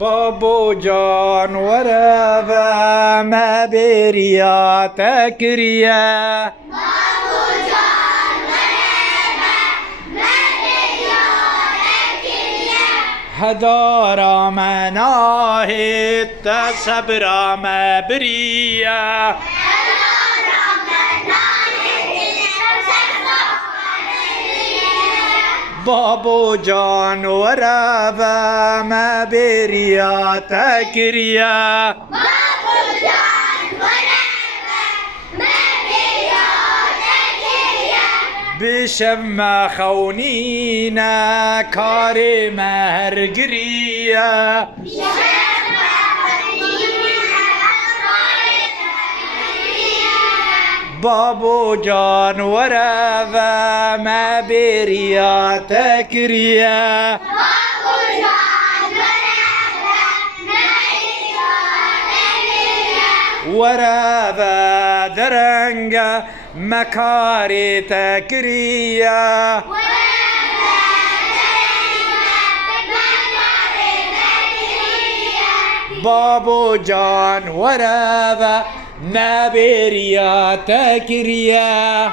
بابو جان ورا ما بريا تكريا هدارا مناهت صبرا ما بريا بابو جان ورا ما بريا تكريا بشم خونينا كاري مهرقريا بابو جان ورا ما بريا تكريا ورا درنگا مكاري تكريا بابو جان ورا ما بريا تكريا